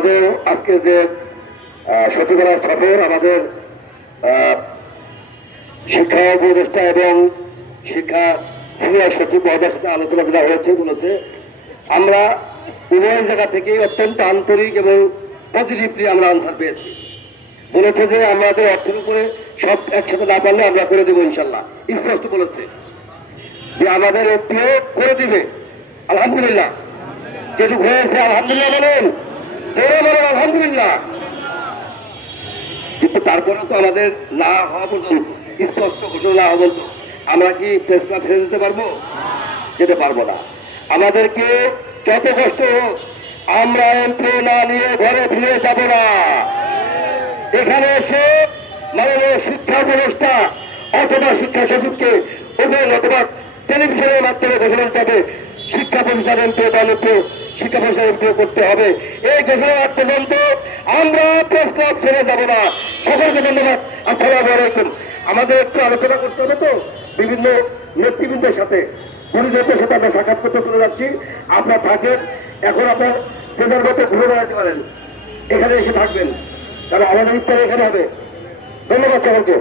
আমাদের আজকে যে সচিবালয় সফর আমাদের শিক্ষা উপদেষ্টা এবং শিক্ষা সিনিয়র সচিব মহোদয়ের সাথে আলোচনা করা হয়েছে। বলেছে আমরা উভয় জায়গা থেকে অত্যন্ত আন্তরিক এবং পজিটিভলি আমরা আনসার পেয়েছি। বলেছে যে আমাদের অর্থের উপরে সব একসাথে না পারলে আমরা করে দেবো ইনশাল্লাহ। স্পষ্ট বলেছে যে আমাদের অর্থে করে দিবে। আলহামদুলিল্লাহ, যেটুকু হয়েছে আলহামদুলিল্লাহ বলেন, বলেন আলহামদুলিল্লাহ। কিন্তু তারপরে তো আমাদের না হওয়া পর্যন্ত, স্পষ্ট ঘোষণা না হওয়া পর্যন্ত আমরা কি প্রেস ক্লাব ছেড়ে দিতে পারবো? যেতে পারবো না। আমাদেরকে যত কষ্ট হোক আমরা এমপি না নিয়ে ঘরে ফিরে যাব না। এখানে এসে মাননীয় শিক্ষা উপদেষ্টা অথবা শিক্ষা সচিবকে অথবা টেলিভিশনের মাধ্যমে ঘোষণা দিতে হবে শিক্ষা প্রতিষ্ঠান এমপি বা শিক্ষা প্রতিষ্ঠান এমপি করতে হবে। এই ঘোষণা পর্যন্ত আমরা প্রেস ক্লাব ছেড়ে যাব না। সকলকে ধন্যবাদ। আসসালামু আলাইকুম। আমাদের একটু আলোচনা করতে হবে তো বিভিন্ন নেতৃবৃন্দের সাথে, পরিচয়ের সাথে আমরা সাক্ষাৎ করতে চলে যাচ্ছি। আপনার থাকেন, এখন আপনার ট্রেনের মতো ঘুরে বেড়াতে পারেন, এখানে এসে থাকবেন, কারণ আমাদের ইফতার এখানে হবে। ধন্যবাদ সকলকে।